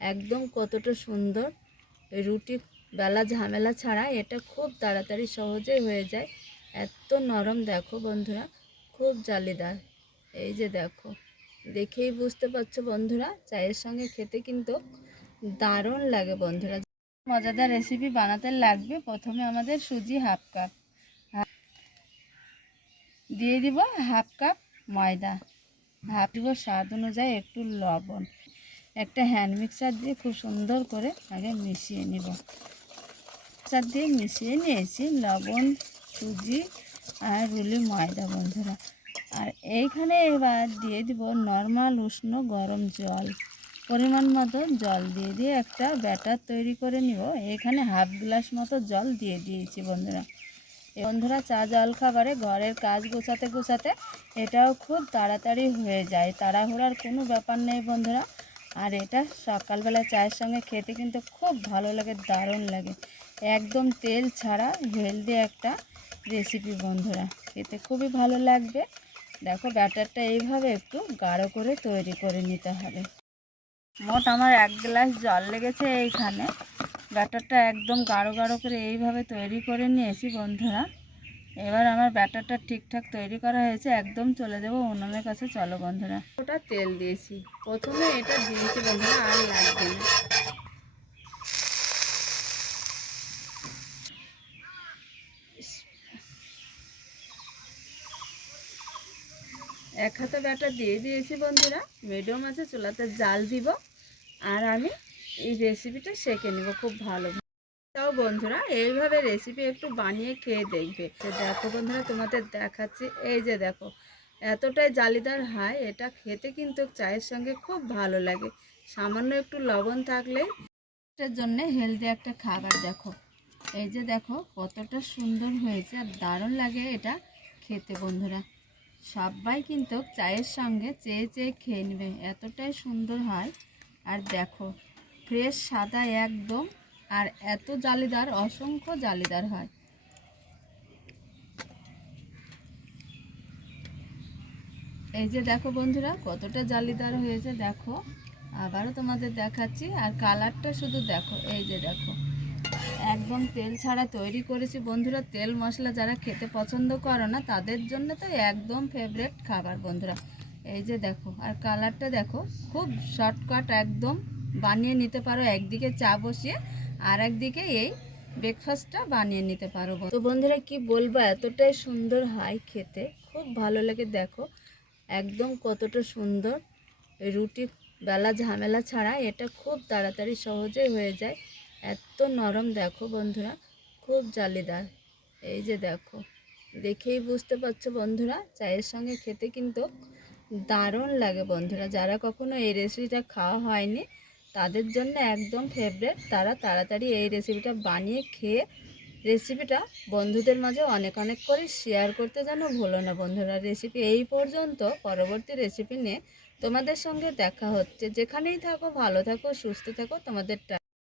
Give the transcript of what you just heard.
একদম কতটা সুন্দর। রুটি বেলা ঝামেলা ছাড়া এটা খুব তাড়াতাড়ি সহজেই হয়ে যায়। এত নরম দেখো বন্ধুরা, খুব জালিদার। এই যে দেখো, দেখেই বুঝতে পারছো বন্ধুরা, চায়ের সঙ্গে খেতে কিন্তু দারুণ লাগে বন্ধুরা। মজাদার রেসিপি বানাতে লাগবে প্রথমে আমাদের সুজি হাফ কাপ, দিয়ে দিব হাফ কাপ ময়দা, হাফ দিব স্বাদ অনুযায়ী একটু লবণ। একটা হ্যান্ড মিক্সার দিয়ে খুব সুন্দর করে আগে মিশিয়ে নিব। মিক্সার দিয়ে মিশিয়ে নিয়েছি লবণ, সুজি আর রুলি ময়দা বন্ধুরা। আর এইখানে এবার দিয়ে দিব নর্মাল উষ্ণ গরম জল, পরিমাণ মতো জল দিয়ে একটা ব্যাটার তৈরি করে নিব। এখানে হাফ গ্লাস মতো জল দিয়ে দিয়েছি বন্ধুরা। বন্ধুরা, চা জল খাবারে ঘরের কাজ গোছাতে গোছাতে এটাও খুব তাড়াতাড়ি হয়ে যায়, তাড়াহুড়ার কোনো ব্যাপার নেই বন্ধুরা। আর এটা সকালবেলা চায়ের সঙ্গে খেতে কিন্তু খুব ভালো লাগে, দারুণ লাগে। একদম তেল ছাড়া হেলদি একটা রেসিপি বন্ধুরা, খেতে খুবই ভালো লাগবে। দেখো ব্যাটারটা এইভাবে একটু গাঢ় করে তৈরি করে নিতে হবে। মোট আমার 1 গ্লাস জল লেগেছে এইখানে। ব্যাটারটা একদম গাঢ় গাঢ় করে এইভাবে তৈরি করে নিয়েছি বন্ধুরা। এবার আমার ব্যাটারটা ঠিকঠাক তৈরি করা হয়েছে, একদম চলে যাবো উনুনের কাছে। চলো বন্ধুরা, ওটা তেল দিয়েছি, প্রথমে এটা দিয়েছি বন্ধুরা, আর লাগবে না। এক হাতে ব্যাটার দিয়ে দিয়েছি বন্ধুরা। মিডিয়াম আছে চুলাতে জাল দিব, আর আমি এই রেসিপিটা সেঁকে নেব খুব ভালো। তাও বন্ধুরা এইভাবে রেসিপি একটু বানিয়ে খেয়ে দেখবে। দেখো বন্ধুরা, তোমাদের দেখাচ্ছি। এই যে দেখো, এতটাই জালিদার হয়, এটা খেতে কিন্তু চায়ের সঙ্গে খুব ভালো লাগে। সামান্য একটু লবণ থাকলেই এটার জন্য হেলদি একটা খাবার। দেখো, এই যে দেখো কতটা সুন্দর হয়েছে, আর দারুণ লাগে এটা খেতে বন্ধুরা। সবাই কিন্তু চায়ের সঙ্গে চেয়ে চেয়ে খেয়ে নেবে, এতটাই সুন্দর হয়। আর দেখো, ফ্রেশ সাদা একদম, আর এত জালিদার, অসংখ্য জালিদার হয়। এই যে দেখো বন্ধুরা কতটা জালিদার হয়েছে, দেখো আবারও তোমাদের দেখাচ্ছি। আর কালারটা শুধু দেখো, এই যে দেখো, একদম তেল ছাড়া তৈরি করেছি বন্ধুরা। তেল মশলা যারা খেতে পছন্দ করো না তাদের জন্য তো একদম ফেভারিট খাবার বন্ধুরা। এই যে দেখো, আর কালারটা দেখো, খুব শর্টকাট একদম বানিয়ে নিতে পারো। একদিকে চা বসিয়ে আর একদিকে এই ব্রেকফাস্টটা বানিয়ে নিতে পারো। তো বন্ধুরা কি বলবো, এতটাই সুন্দর হয় খেতে, খুব ভালো লাগে। দেখো একদম কতটা সুন্দর। রুটি বেলা ঝামেলা ছাড়া এটা খুব তাড়াতাড়ি সহজেই হয়ে যায়। এত নরম দেখো বন্ধুরা, খুব জালিদার। এই যে দেখো, দেখেই বুঝতে পারছো বন্ধুরা, চায়ের সঙ্গে খেতে কিন্তু দারুণ লাগে বন্ধুরা। যারা কখনো এই রেসিপিটা খাওয়া হয়নি তাদের জন্য একদম ফেভারিট। তারা তাড়াতাড়ি এই রেসিপিটা বানিয়ে খেয়ে রেসিপিটা বন্ধুদের মাঝে অনেক অনেক করে শেয়ার করতে যেন ভুলো না বন্ধুরা। রেসিপি এই পর্যন্ত, পরবর্তী রেসিপি নিয়ে তোমাদের সঙ্গে দেখা হচ্ছে। যেখানেই থাকো ভালো থাকো, সুস্থ থাকো, তোমাদের